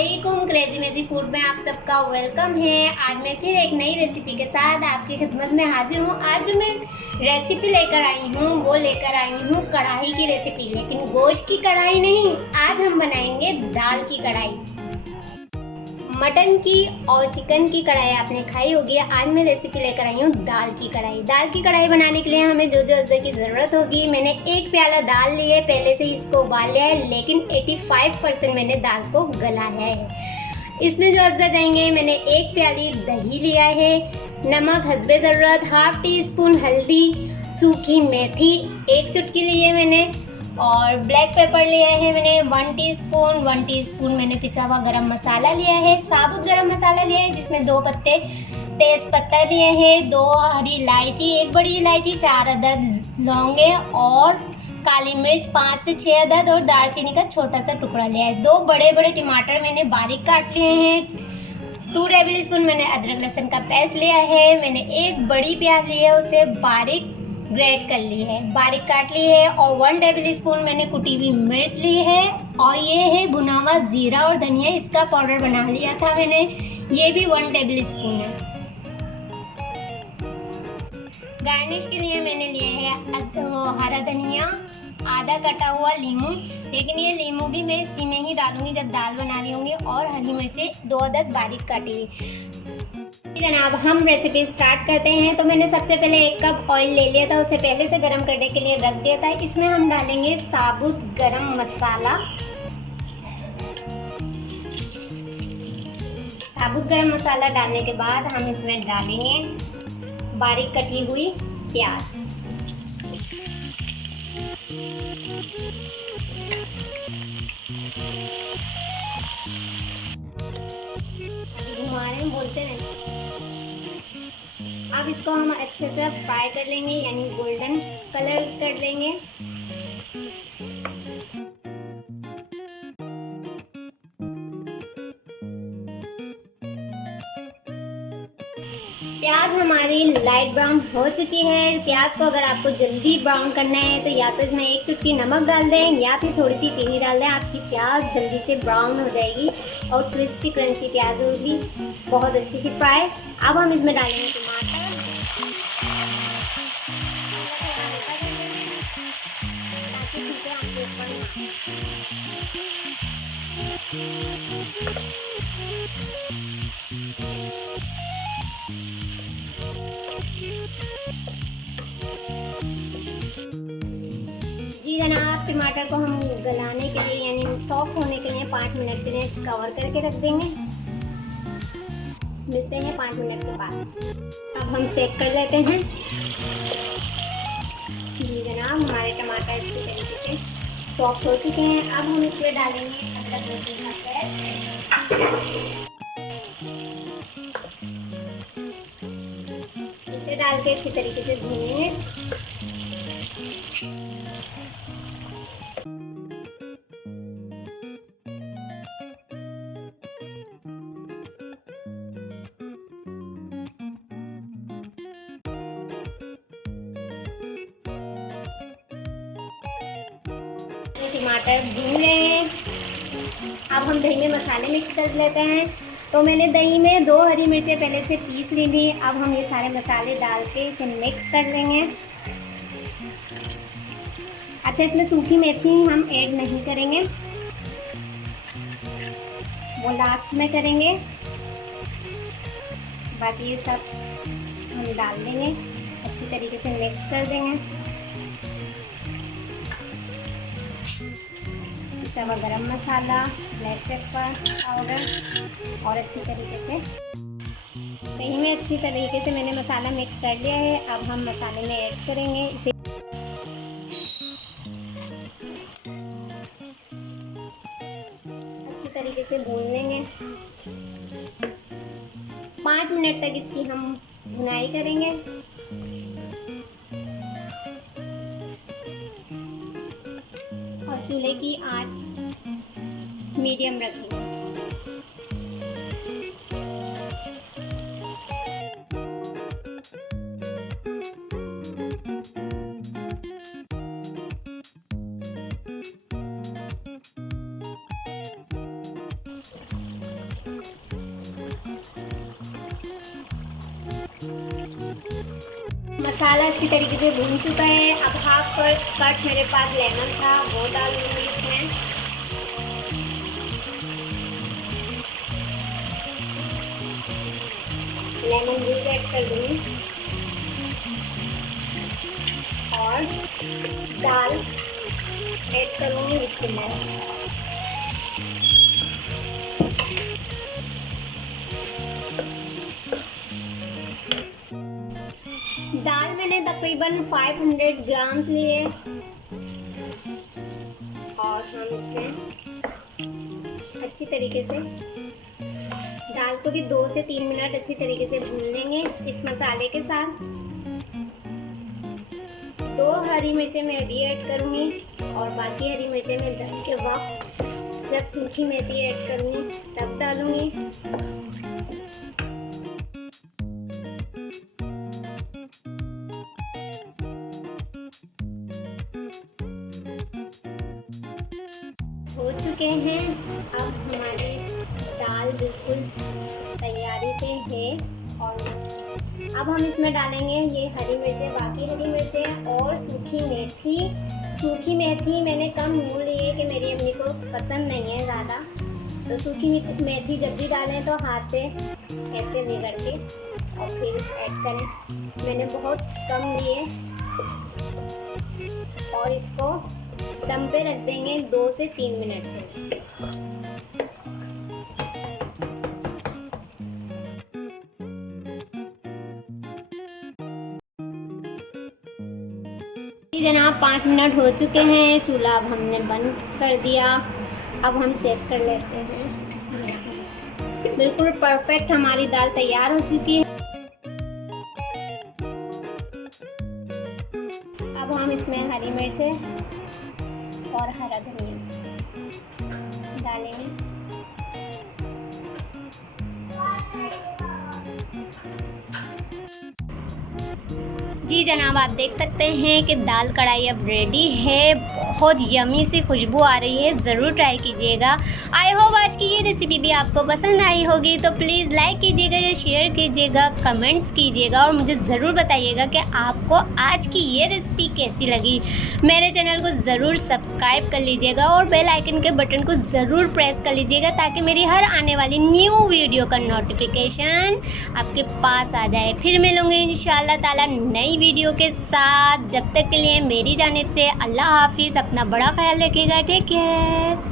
अस्सलामुअलैकुम। क्रेजी मेजी फूड में आप सबका वेलकम है। आज मैं फिर एक नई रेसिपी के साथ आपकी खिदमत में हाजिर हूँ। आज जो मैं रेसिपी लेकर आई हूँ वो लेकर आई हूँ कढ़ाई की रेसिपी, लेकिन गोश्त की कढ़ाई नहीं। आज हम बनाएंगे दाल की कढ़ाई। मटन की और चिकन की कढ़ाई आपने खाई होगी। आज मैं रेसिपी लेकर आई हूँ दाल की कढ़ाई। दाल की कढ़ाई बनाने के लिए हमें जो जो अज़े की ज़रूरत होगी, मैंने 1 प्याला दाल ली है। पहले से इसको उबाल लिया है, लेकिन 85% मैंने दाल को गला है। इसमें जो अज़े जाएंगे, मैंने 1 प्याली दही लिया है, नमक हस्बे ज़रूरत, हाफ टी स्पून हल्दी, सूखी मेथी 1 चुटकी ली है मैंने, और ब्लैक पेपर लिया है मैंने 1 टीस्पून मैंने पिसा हुआ गरम मसाला लिया है, साबुत गरम मसाला लिया है जिसमें 2 पत्ते तेज पत्ता लिए हैं, 2 हरी इलायची, 1 बड़ी इलायची, 4 अदद लौंगे और काली मिर्च 5 से 6 अदद, और दालचीनी का छोटा सा टुकड़ा लिया है। 2 बड़े बड़े टमाटर मैंने बारीक काट लिए हैं। 2 टेबल स्पून मैंने अदरक लहसुन का पेस्ट लिया है। मैंने 1 बड़ी प्याज ली है, उसे बारीक ग्रेट कर ली है, बारीक काट ली है, और 1 टेबल स्पून मैंने कुटी हुई मिर्च ली है, और ये है भुना हुआ जीरा और धनिया, इसका पाउडर बना लिया था मैंने, ये भी 1 टेबल स्पून है। गार्निश के लिए मैंने लिया है हरा धनिया, आधा कटा हुआ लीमू, लेकिन ये लीमू भी मैं इसी में ही डालूंगी जब दाल बना रही होंगी, और हरी मिर्चें 2 अदद बारीक काटी हुई। जनाब, हम रेसिपी स्टार्ट करते हैं। तो मैंने सबसे पहले 1 कप ऑयल ले लिया था, उसे पहले से गरम करने के लिए रख दिया था। इसमें हम डालेंगे साबुत गरम मसाला। साबुत गरम मसाला डालने के बाद हम इसमें डालेंगे बारीक कटी हुई प्याज। अभी घुमा रहे हैं, बोलते रहें। अब इसको हम अच्छे से फ्राई कर लेंगे, यानी गोल्डन कलर कर लेंगे। प्याज हमारी लाइट ब्राउन हो चुकी है। प्याज को अगर आपको जल्दी ब्राउन करना है तो या तो इसमें 1 चुटकी नमक डाल दें, या फिर थोड़ी सी चीनी डाल दें। आपकी प्याज जल्दी से ब्राउन हो जाएगी और क्रिस्पी क्रंची प्याज होगी, बहुत अच्छी सी फ्राई। अब हम इसमें डालेंगे टमाटर, जी जनाब, टमाटर को हम गलाने के लिए यानी सॉफ्ट होने के लिए 5 मिनट के लिए कवर करके रख देंगे। मिलते हैं 5 मिनट के बाद। अब हम चेक कर लेते हैं। जी जनाब, हमारे टमाटर इसी तरीके से सॉफ्ट हो चुके हैं। अब हम इसमें डालेंगे अदरक लहसुन का पेस्ट। इसे डाल के अच्छी तरीके से भूनेंगे। टमाटर भून गए हैं। अब हम दही में मसाले मिक्स कर लेते हैं। तो मैंने दही में 2 हरी मिर्चें पहले से पीस ली थी। अब हम ये सारे मसाले डाल के इसे मिक्स कर लेंगे। अच्छा, इसमें सूखी मेथी हम ऐड नहीं करेंगे, वो लास्ट में करेंगे। बाकी ये सब हम डाल देंगे, अच्छी तरीके से मिक्स कर देंगे। पिसा गरम मसाला, ब्लैक पेपर पाउडर, और अच्छी तरीके से दही में अच्छी तरीके से मैंने मसाला मिक्स कर लिया है। अब हम मसाले में ऐड करेंगे इसे। अच्छी तरीके से भून लेंगे। 5 मिनट तक इसकी हम भुनाई करेंगे। और चूल्हे की आंच मीडियम रखेंगे। मसाला अच्छी तरीके से भून चुका है। अब हाफ कट मेरे पास लेमन था वो डाल दूँगी इसमें। लेमन जूस ऐड कर दूँगी और दाल ऐड करूँगी इसके अंदर। दाल मैंने तकरीबन 500 ग्राम लिए और हम इसमें अच्छी तरीके से दाल को भी 2 से 3 मिनट अच्छी तरीके से भून लेंगे इस मसाले के साथ। 2 हरी मिर्चें मैं अभी ऐड करूँगी और बाकी हरी मिर्चें मैं दम के वक्त जब सूखी मेथी ऐड करूँगी तब डालूँगी। हो चुके हैं। अब हमारी दाल बिल्कुल तैयारी पे है और अब हम इसमें डालेंगे ये हरी मिर्चें, बाकी हरी मिर्चें और सूखी मेथी। सूखी मेथी मैंने कम यूँ ली है कि मेरी अम्मी को पसंद नहीं है ज़्यादा, तो सूखी मेथी जब भी डालें तो हाथ से ऐसे रगड़ के और फिर ऐड करें। मैंने बहुत कम लिए और इसको दम पे रख देंगे 2 से 3 मिनट के। जनाब 5 मिनट हो चुके हैं। चूल्हा अब हमने बंद कर दिया। अब हम चेक कर लेते हैं। बिल्कुल परफेक्ट हमारी दाल तैयार हो चुकी है। अब हम इसमें हरी मिर्चें और हरा धनिया डालेंगे। जी जनाब, आप देख सकते हैं कि दाल कढ़ाई अब रेडी है। बहुत यमी सी खुशबू आ रही है, ज़रूर ट्राई कीजिएगा। आई होप आज की ये रेसिपी भी आपको पसंद आई होगी, तो प्लीज़ लाइक कीजिएगा या शेयर कीजिएगा, कमेंट्स कीजिएगा और मुझे ज़रूर बताइएगा कि आपको आज की ये रेसिपी कैसी लगी। मेरे चैनल को ज़रूर सब्सक्राइब कर लीजिएगा और बेल आइकन के बटन को ज़रूर प्रेस कर लीजिएगा ताकि मेरी हर आने वाली न्यू वीडियो का नोटिफिकेशन आपके पास आ जाए। फिर मिलूँगी इंशाअल्लाह ताला नई वीडियो के साथ। जब तक के लिए मेरी जानिब से अल्लाह हाफिज़। अपना बड़ा ख्याल रखिएगा। Take care.